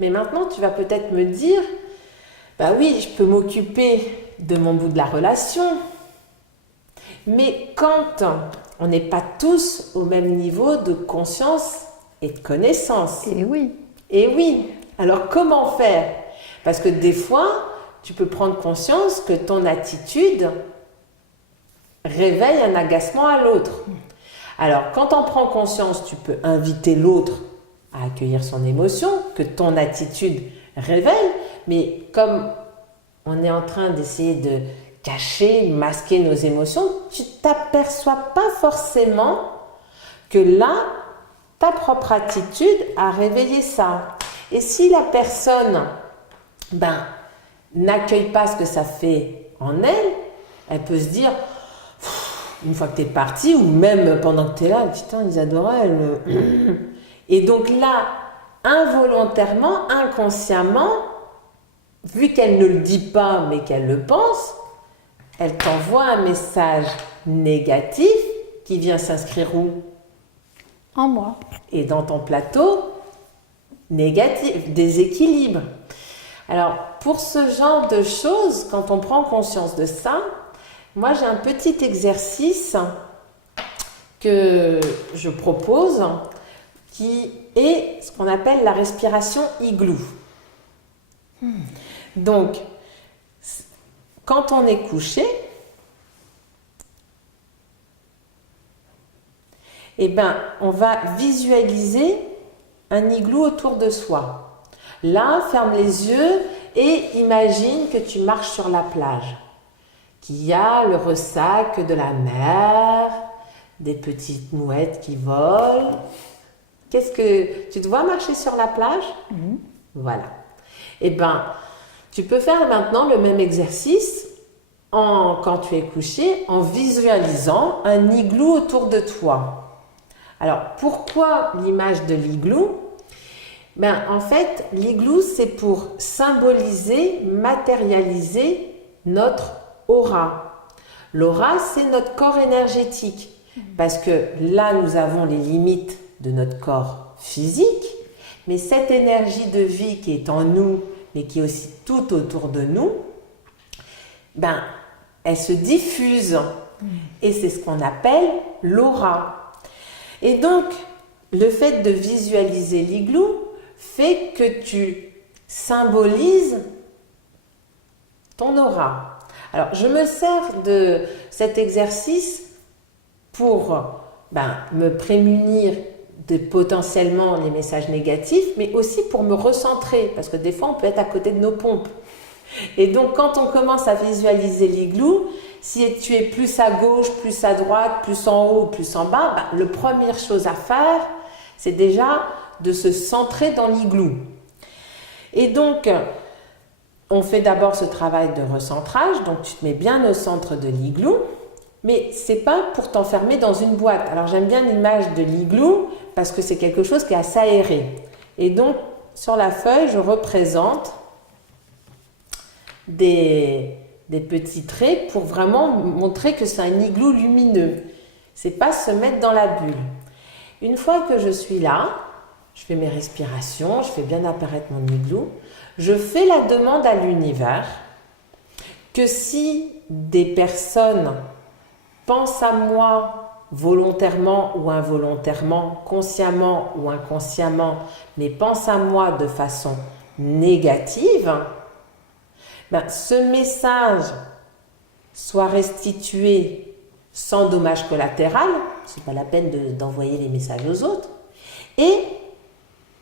Mais maintenant, tu vas peut-être me dire, bah oui, je peux m'occuper de mon bout de la relation, mais quand on n'est pas tous au même niveau de conscience et de connaissance. Et oui. Et oui, alors comment faire? Parce que des fois, tu peux prendre conscience que ton attitude réveille un agacement à l'autre. Alors, quand on prend conscience, tu peux inviter l'autre à accueillir son émotion, que ton attitude révèle, mais comme on est en train d'essayer de cacher, masquer nos émotions, tu ne t'aperçois pas forcément que là, ta propre attitude a réveillé ça. Et si la personne n'accueille pas ce que ça fait en elle, elle peut se dire, une fois que tu es parti, ou même pendant que tu es là, putain, Isadora, elle... Et donc là, involontairement, inconsciemment, vu qu'elle ne le dit pas, mais qu'elle le pense, elle t'envoie un message négatif qui vient s'inscrire où? En moi. Et dans ton plateau négatif, déséquilibre. Alors, pour ce genre de choses, quand on prend conscience de ça, moi j'ai un petit exercice que je propose qui est ce qu'on appelle la respiration igloo. Donc, quand on est couché, eh ben, on va visualiser un igloo autour de soi. Là, ferme les yeux et imagine que tu marches sur la plage, qu'il y a le ressac de la mer, des petites mouettes qui volent. Qu'est-ce que tu te vois marcher sur la plage? Voilà. Eh ben, tu peux faire maintenant le même exercice quand tu es couché, en visualisant un igloo autour de toi. Alors, pourquoi l'image de l'igloo? En fait, l'igloo, c'est pour symboliser, matérialiser notre aura. L'aura, c'est notre corps énergétique. Parce que là, nous avons les limites de notre corps physique, mais cette énergie de vie qui est en nous, mais qui est aussi tout autour de nous, elle se diffuse. Et c'est ce qu'on appelle l'aura. Et donc, le fait de visualiser l'igloo fait que tu symbolises ton aura. Alors, je me sers de cet exercice pour me prémunir de potentiellement les messages négatifs, mais aussi pour me recentrer, parce que des fois, on peut être à côté de nos pompes. Et donc, quand on commence à visualiser l'igloo, si tu es plus à gauche, plus à droite, plus en haut, plus en bas, la première chose à faire, c'est déjà de se centrer dans l'igloo. Et donc, on fait d'abord ce travail de recentrage, donc tu te mets bien au centre de l'igloo, mais c'est pas pour t'enfermer dans une boîte. Alors j'aime bien l'image de l'igloo parce que c'est quelque chose qui est assez aéré. Et donc, sur la feuille, je représente des petits traits pour vraiment montrer que c'est un igloo lumineux. C'est pas se mettre dans la bulle. Une fois que je suis là, je fais mes respirations, je fais bien apparaître mon igloo, je fais la demande à l'univers que si des personnes pensent à moi volontairement ou involontairement, consciemment ou inconsciemment, mais pensent à moi de façon négative, ce message soit restitué sans dommage collatéral, c'est pas la peine d'envoyer les messages aux autres, et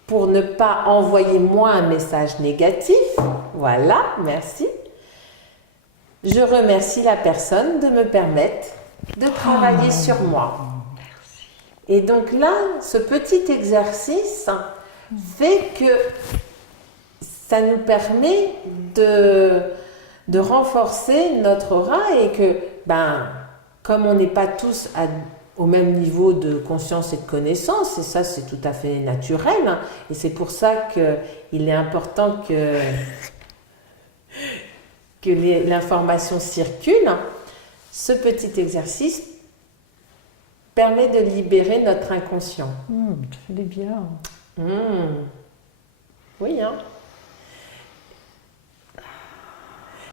pour ne pas envoyer moi un message négatif, voilà, merci, je remercie la personne de me permettre de travailler sur moi. Merci. Et donc là, ce petit exercice fait que ça nous permet de renforcer notre aura et que, comme on n'est pas tous au même niveau de conscience et de connaissance, et ça c'est tout à fait naturel, et c'est pour ça qu'il est important que l'information circule, ce petit exercice permet de libérer notre inconscient. Ça fait bien. Oui, hein.